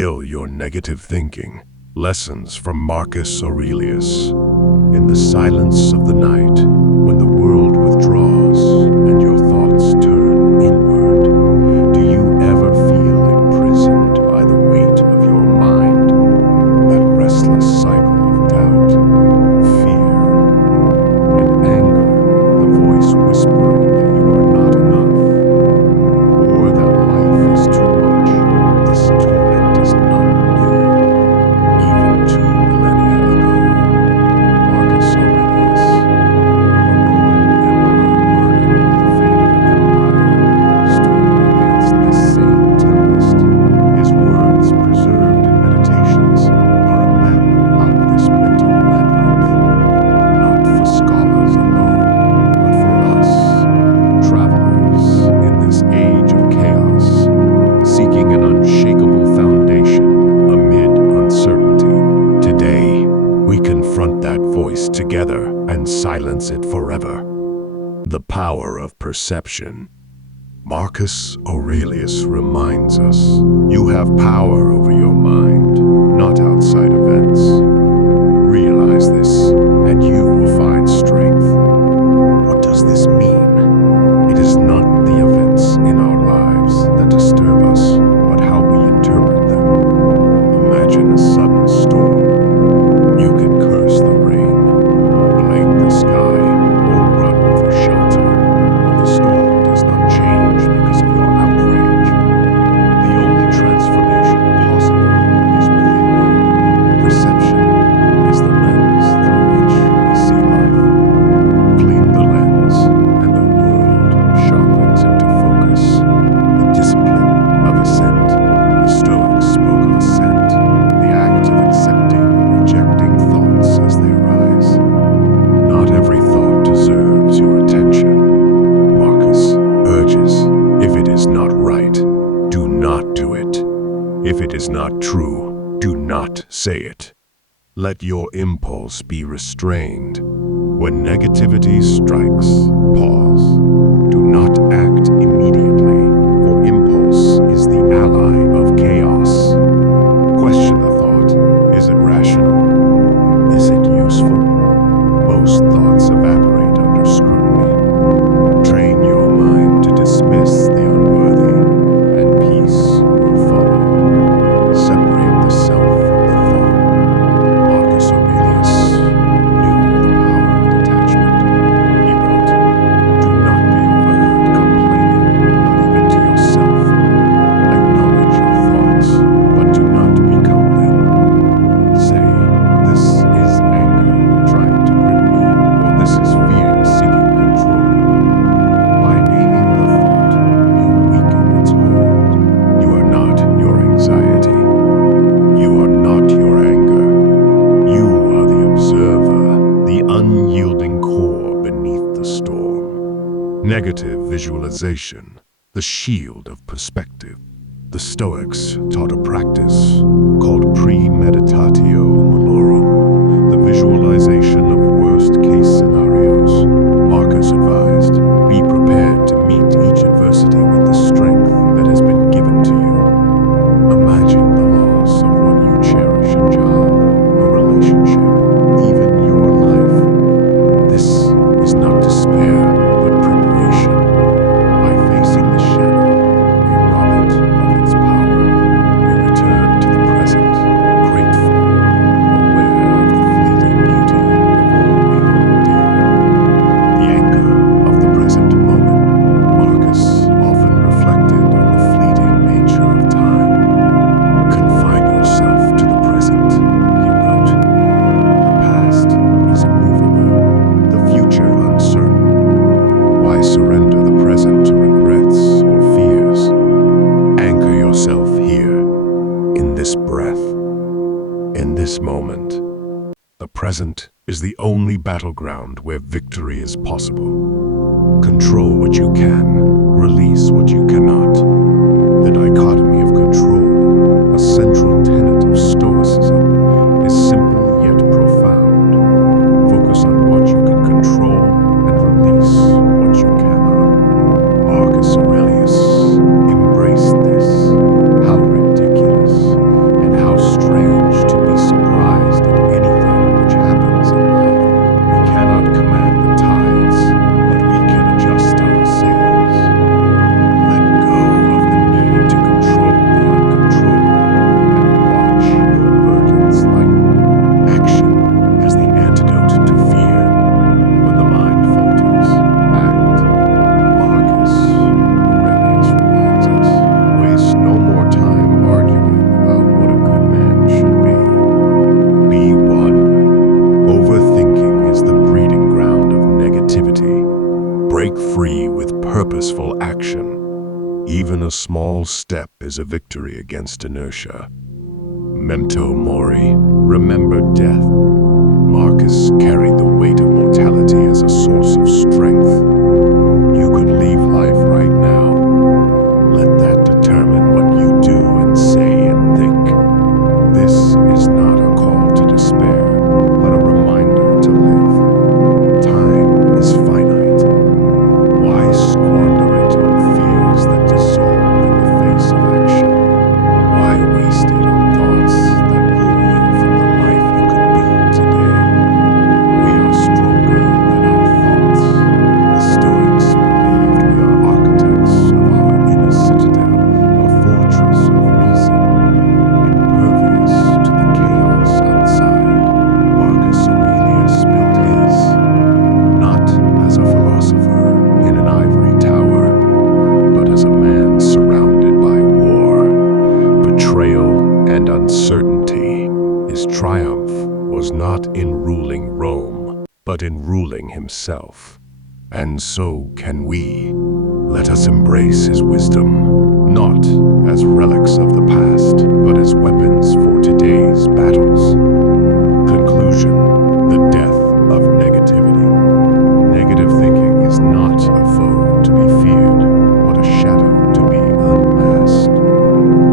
Kill your negative thinking. Lessons from Marcus Aurelius. In the silence of the night, when the world withdraws and your thoughts turn inward, do you ever feel imprisoned by the weight of your mind? That restless cycle of doubt, fear, and anger, the voice whispering that you are not enough, or that life is too much. This torment is not new. Even 2 millennia ago, Marcus Aurelius, a Roman emperor burdened with the fate of an empire, stood against this same tempest. His words, preserved in meditations, are a map out of this mental labyrinth, not for scholars alone, but for us, travelers in this age of chaos, seeking an unshakable foundation amid uncertainty. Today, we confront that voice together and silence it forever. The power of perception. Marcus Aurelius reminds us, you have power over your mind, not outside events. Realize this, and you will find strength. What does this mean? It is not the events in our lives that disturb us, but how we interpret them. Imagine a sudden storm. You can curse the rain, blame the sky, or run for shelter, but the storm does not change because of your outrage. The only transformation possible is within you. Perception is the lens through which we see life. Clean the lens, and the world sharpens into focus. The discipline of assent. The Stoics spoke of assent, the act of accepting or rejecting thoughts as they arise. Not every thought deserves your attention. Marcus urges, if it is not right, do not do it. If it is not true, do not say it. Let your impulse be restrained. When negativity strikes, pause. Do not act immediately, for impulse is the ally of chaos. Question the thought. Is it rational? Is it useful? Most thoughts evaporate under scrutiny. Train your mind to dismiss the unworthy, and peace will follow. Separate the self from the thought. Marcus Aurelius knew the power of detachment. He wrote, do not be overheard complaining, not even to yourself. Acknowledge your thoughts, but do not become them. Say, this is anger trying to grip me, or this is fear seeking control. By naming the thought, you weaken its hold. You are not your anxiety. You are not your anger. You are the observer, the unyielding core beneath the storm. Negative visualization, the shield of perspective. The Stoics taught a practice called premeditatio malorum, the visualization of worst-case scenarios. Marcus advised, be prepared to meet each adversity with the strength that has been given to you. Imagine the loss of what you cherish, a job, a relationship, even your life. This is not despair, but preparation. By facing the shadow, we rob it of its power. We return to the present, grateful, aware of the fleeting beauty of all we hold dear. The anchor of the present moment. Marcus often reflected on the fleeting nature of time. Confine yourself to the present, he wrote. The past is immovable, the future uncertain. Why surrender the present to regrets or fears? Anchor yourself here, in this breath, in this moment. The present is the only battleground where victory is possible. Control what you can, release what you cannot. The dichotomy of control, a central tenet of Stoicism, is simple yet profound. Focus on what you can control and release what you cannot. Marcus Aurelius embraced this. How ridiculous. a small step is a victory against inertia. Memento mori, remember death. Marcus carried the weight of mortality as a source of strength. You could leave life right now. Let that determine what you do and say and think. This is not a call to despair, but a reminder to live. Time is finite. Why squander it on fears that dissolve in the face of action? Why waste it on thoughts that pull you from the life you could build today? We are stronger than our thoughts. The Stoics believed we are architects of our inner citadel, a fortress of reason, impervious to the chaos outside. Marcus Aurelius built his, not as a philosopher in an ivory tower, but as a man surrounded by war, betrayal, and uncertainty. His triumph was not in ruling Rome, but in ruling himself. And so can we. Let us embrace his wisdom, not as relics of the past, but as weapons for today's battles. Conclusion: the death of negativity. Negative thinking is not a foe to be feared, but a shadow to be unmasked.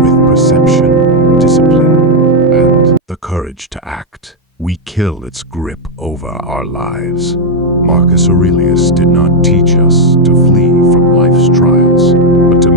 With perception, discipline, and the courage to act, we kill its grip over our lives. Marcus Aurelius did not teach us to flee from life's trials, but to